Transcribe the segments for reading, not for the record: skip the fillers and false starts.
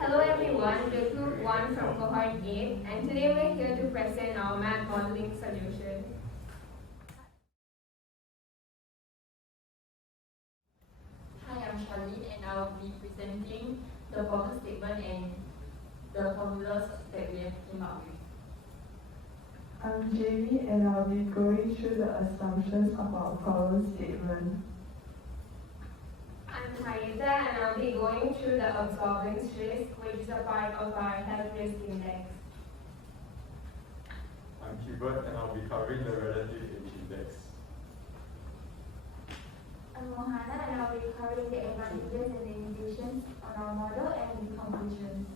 Hello everyone, we're Group 1 from Cohort 8 and today we're here to present our math modeling solution. Hi, I'm Charlene and I'll be presenting the problem statement and the formulas that we have came up with. I'm Jamie and I'll be going through the assumptions of our problem statement. I'm Haida and I'll be going through the absorbance risk, which is a part of our health risk index. I'm Hubert and I'll be covering the relative age index. I'm Mohana and I'll be covering the advantages and limitations on our model and the conclusions.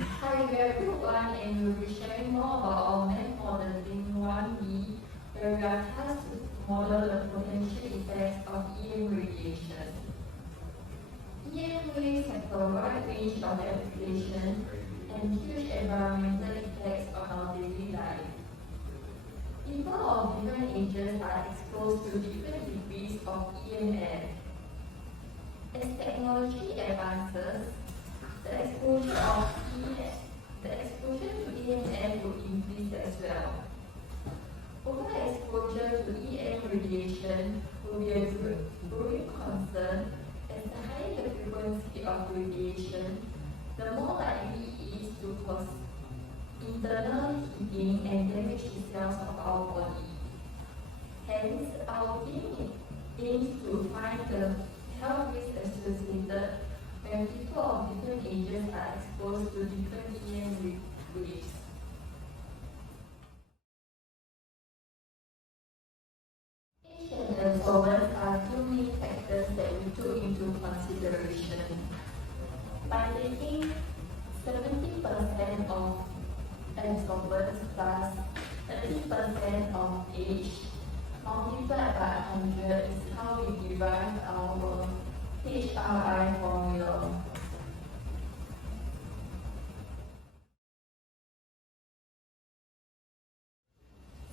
Hi, we are Group 1 and we'll be sharing more about our math modeling 1B, where we are tasked to model the potential effects of EM radiation. EM rays have a wide range of applications and huge environmental effects on our daily life. People of different ages are exposed to different degrees of EMF. As technology advances, the exposure to EMF will increase as well. Overexposure to EM radiation will be a growing concern, as the higher the frequency of radiation, the more likely it is to cause internal heating and damage the cells of our body. Hence, our team aims to find the health risks associated when people of different ages are exposed to different EM waves. Age and absorbance are two main factors that we took into consideration. By taking 70% of absorbance plus 30% of age multiplied by 100 is how we derive our HRI formula.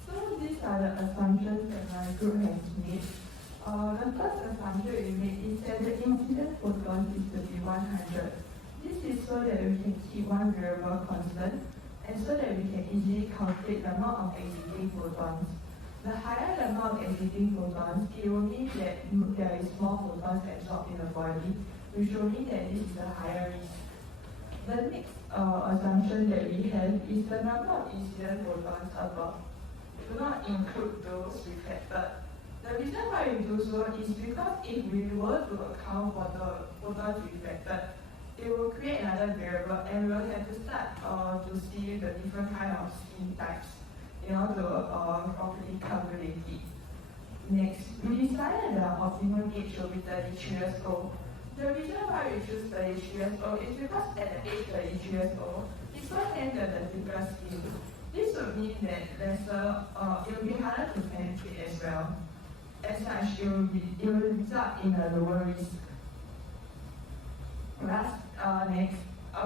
So these are the assumptions that my group has made. The first assumption we made is that the incident photon is to be 100. This is so that we can keep one variable constant and so that we can easily calculate the amount of exiting photons. The higher the amount of exiting photons, it will mean that there is more photons absorbed in the body, which will mean that this is a higher risk. The next assumption that we have is the number of incident photons above do not include those reflected. The reason why we do so is because if we were to account for the photons reflected, it will create another variable and we'll have to start to see the different kind of skin types in order to properly calculate it. Next, we decided the optimum age will be 33 years old. The reason why we choose 33 years old is because at the age 33 years old, people tend to have the thicker skin. This would mean that it will be harder to penetrate as well. As such, it will result in a lower risk. Next,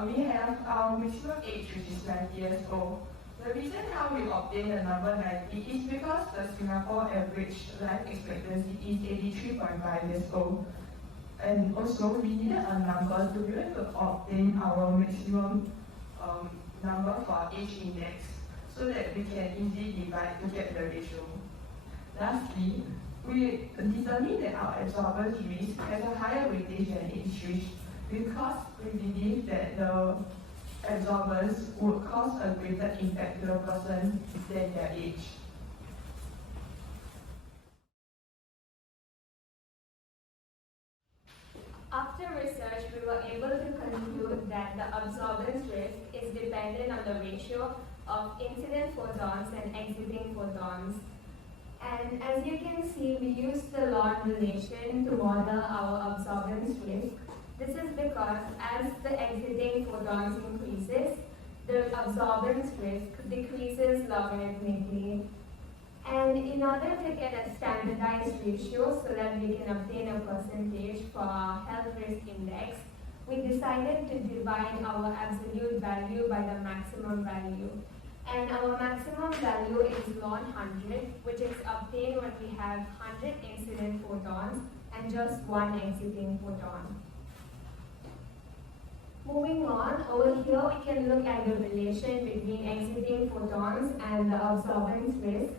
we have our maximum age, which is 90 years old. The reason how we obtain the number 90 is because the Singapore average life expectancy is 83.5 years old. And also, we needed a number to be able to obtain our maximum number for our age index so that we can easily divide to get the ratio. Lastly, we determined that our absorbance risk has a higher weightage than age risk because we believe that the absorbance would cause a greater impact to the person than their age. After research, we were able to conclude that the absorbance risk is dependent on the ratio of incident photons and exiting photons. And as you can see, we used the law relation to model our absorbance risk. This is because as the exiting photons increases, the absorbance risk decreases logarithmically. And in order to get a standardized ratio so that we can obtain a percentage for our health risk index, we decided to divide our absolute value by the maximum value. And our maximum value is ln 100, which is obtained when we have 100 incident photons and just one exiting photon. Moving on, over here we can look at the relation between exiting photons and the absorbance risk.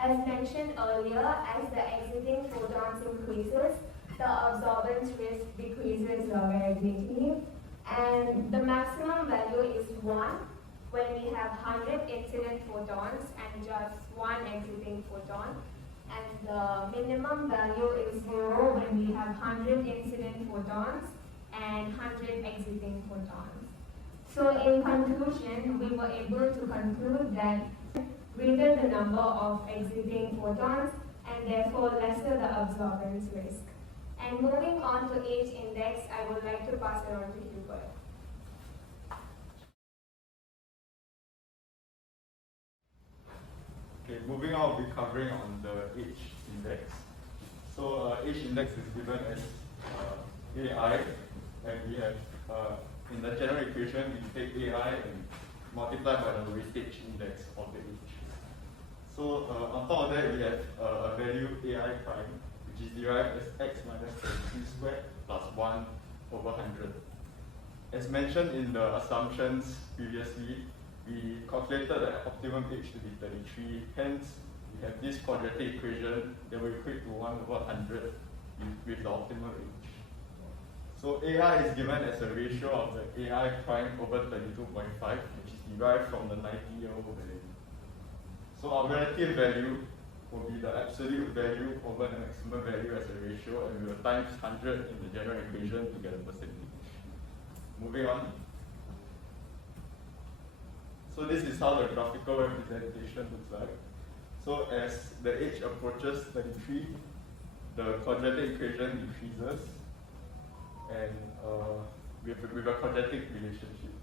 As mentioned earlier, as the exiting photons increases, the absorbance risk decreases logarithmically, and the maximum value is 1 when we have 100 incident photons and just one exiting photon, and the minimum value is 0 when we have 100 incident photons and 100 exiting photons. So in conclusion, we were able to conclude that greater the number of exiting photons and therefore lesser the absorbance risk. And moving on to H index, I would like to pass it on to Hubert. Okay, moving on, we'll be covering on the H index. So H index is given as AI, and we have in the general equation we take AI and multiply by the weightage index of the H. So on top of that we have a value AI prime, which is derived as x minus 33 squared plus 1 over 100. As mentioned in the assumptions previously, we calculated the optimum H to be 33, hence we have this quadratic equation that will equate to 1 over 100 with the optimal H. So AI is given as a ratio of the AI prime over 32.5, which is derived from the 90-year-old value. So our relative value will be the absolute value over the maximum value as a ratio, and we will times 100 in the general equation to get a percentage. Moving on. So this is how the graphical representation looks like. So as the H approaches 33, the quadratic equation decreases, and with a quadratic relationship.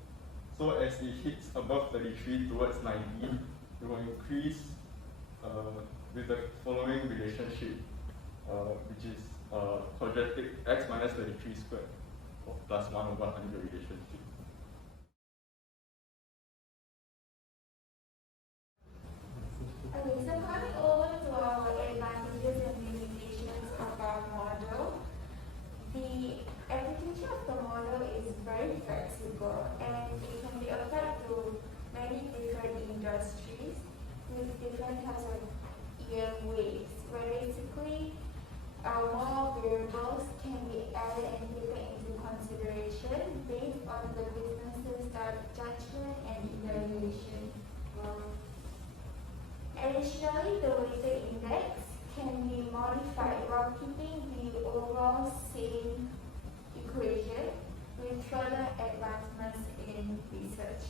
So as it hits above 33 towards 90, it will increase with the following relationship, which is quadratic x minus 33 squared plus 1 over 100 relationship. Okay, so coming over to our advantages and limitations of our model, the architecture of the model is very flexible and it can be applied to many different industries with different types of EM waves, where basically more variables can be added and taken into consideration based on the business's judgment and evaluation. Additionally, the weighted index can be modified while keeping the overall same equation with further advancements in research.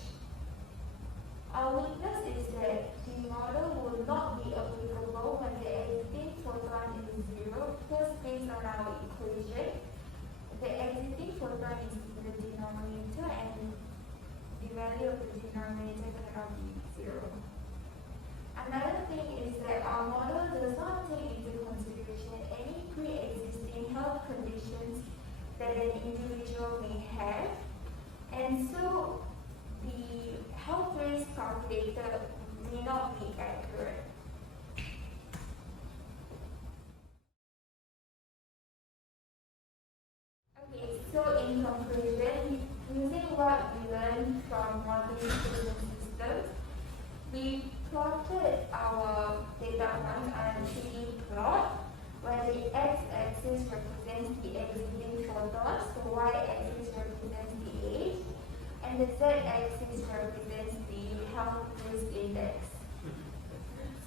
Our weakness is that the model will not be applicable when the exiting photon is 0, because based on our equation, the exiting photon is in the denominator and the value of the denominator cannot be 0. Another thing is that our model does not take into consideration any pre-existing health conditions that an individual may have, and so the health risk calculator may not be accurate. Okay, so in conclusion, using what we learned from modeling student systems, we plotted our data points on a 3D plot where the x-axis represents the exiting photons, the y-axis represents the age, and the z-axis represents the health risk index.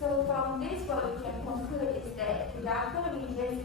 So from this, what we can conclude is that the darker regions